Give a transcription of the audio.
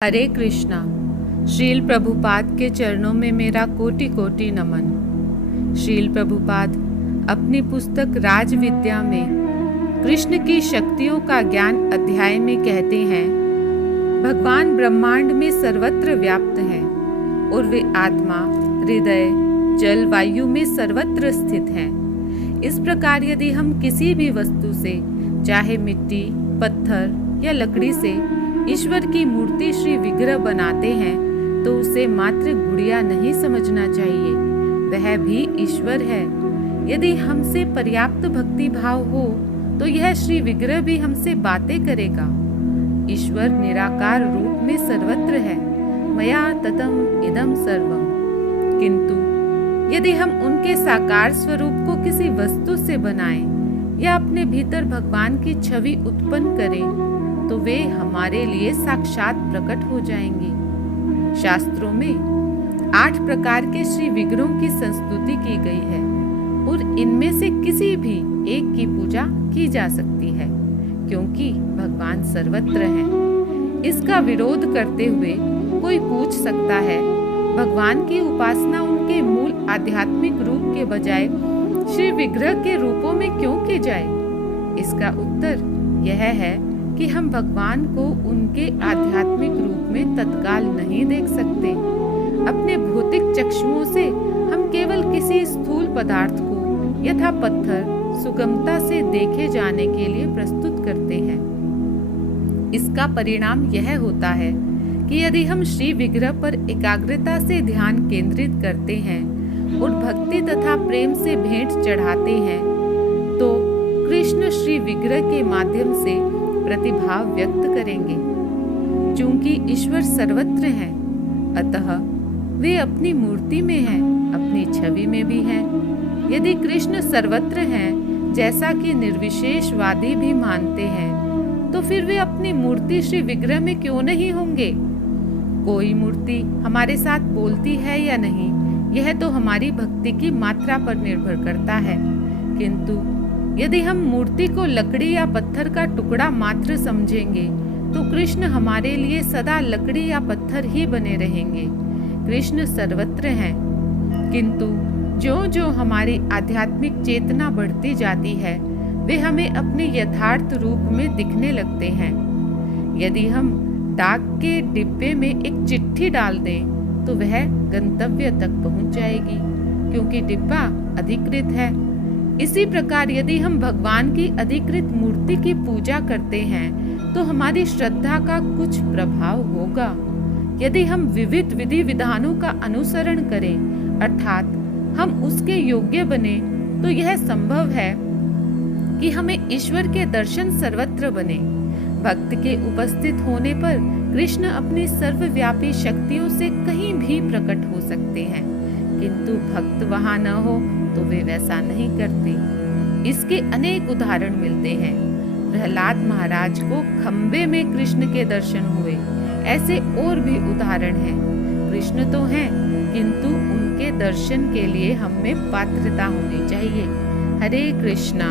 हरे कृष्णा। श्रील प्रभुपाद के चरणों में मेरा कोटि कोटि नमन। श्रील प्रभुपाद अपनी पुस्तक राज विद्या में कृष्ण की शक्तियों का ज्ञान अध्याय में कहते हैं, भगवान ब्रह्मांड में सर्वत्र व्याप्त हैं और वे आत्मा, हृदय, जल, वायु में सर्वत्र स्थित हैं। इस प्रकार यदि हम किसी भी वस्तु से, चाहे मिट्टी, पत्थर या लकड़ी से, ईश्वर की मूर्ति श्री विग्रह बनाते हैं तो उसे मात्र गुड़िया नहीं समझना चाहिए, वह भी ईश्वर है। यदि हमसे पर्याप्त भक्ति भाव हो तो यह श्री विग्रह भी हमसे बातें करेगा। ईश्वर निराकार रूप में सर्वत्र है, मया ततम इदम सर्वम। किंतु यदि हम उनके साकार स्वरूप को किसी वस्तु से बनाएं या अपने भीतर भगवान की छवि उत्पन्न करें तो वे हमारे लिए साक्षात प्रकट हो जाएंगे। शास्त्रों में 8 प्रकार के श्री विग्रहों की संस्तुति की गई है और इनमें से किसी भी एक की पूजा की जा सकती है, क्योंकि भगवान सर्वत्र हैं। इसका विरोध करते हुए कोई पूछ सकता है, भगवान की उपासना उनके मूल आध्यात्मिक रूप के बजाय श्री विग्रह के रूपों में क्यों की जाए? इसका उत्तर यह है कि हम भगवान को उनके आध्यात्मिक रूप में तत्काल नहीं देख सकते। अपने भौतिक चक्षुओं से हम केवल किसी स्थूल पदार्थ को यथा पत्थर सुगमता से देखे जाने के लिए प्रस्तुत करते हैं। इसका परिणाम यह होता है कि यदि हम श्री विग्रह पर एकाग्रता से ध्यान केंद्रित करते हैं और भक्ति तथा प्रेम से भेंट चढ़ाते हैं तो कृष्ण श्री विग्रह के माध्यम से प्रतिभाव व्यक्त करेंगे। चूंकि ईश्वर सर्वत्र हैं, अतः वे अपनी मूर्ति में हैं, अपनी छवि में भी हैं। यदि कृष्ण सर्वत्र हैं, जैसा कि निर्विशेषवादी भी मानते हैं, तो फिर वे अपनी मूर्ति श्री विग्रह में क्यों नहीं होंगे? कोई मूर्ति हमारे साथ बोलती है या नहीं, यह तो हमारी भक्ति की मात्रा पर निर्भर करता है। किंतु यदि हम मूर्ति को लकड़ी या पत्थर का टुकड़ा मात्र समझेंगे तो कृष्ण हमारे लिए सदा लकड़ी या पत्थर ही बने रहेंगे। कृष्ण सर्वत्र हैं, किंतु जो जो हमारी आध्यात्मिक चेतना बढ़ती जाती है वे हमें अपने यथार्थ रूप में दिखने लगते हैं। यदि हम डाक के डिब्बे में एक चिट्ठी डाल दें तो वह गंतव्य तक पहुंच जाएगी, क्योंकि डिब्बा अधिकृत है। इसी प्रकार यदि हम भगवान की अधिकृत मूर्ति की पूजा करते हैं तो हमारी श्रद्धा का कुछ प्रभाव होगा। यदि हम विविध विधि विधानों का अनुसरण करें, अर्थात हम उसके योग्य बने, तो यह संभव है कि हमें ईश्वर के दर्शन सर्वत्र बने। भक्त के उपस्थित होने पर कृष्ण अपनी सर्वव्यापी शक्तियों से कहीं भी प्रकट हो सकते हैं, किंतु भक्त वहां न हो तो वे वैसा नहीं करते। इसके अनेक उदाहरण मिलते हैं। प्रहलाद महाराज को खंबे में कृष्ण के दर्शन हुए, ऐसे और भी उदाहरण हैं। कृष्ण तो हैं, किंतु उनके दर्शन के लिए हम में पात्रता होनी चाहिए। हरे कृष्णा।